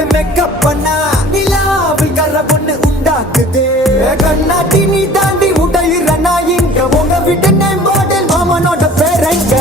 போட்டு மேக்கப் பண்ணா நிலாவில் கர பொண்ணு உண்டாக்குது. கண்ணாட்டி நீ தாண்டி உடையிற நான் இங்க உங்க வீட்டு நேம் மாடல் மாமனோட பேரங்க.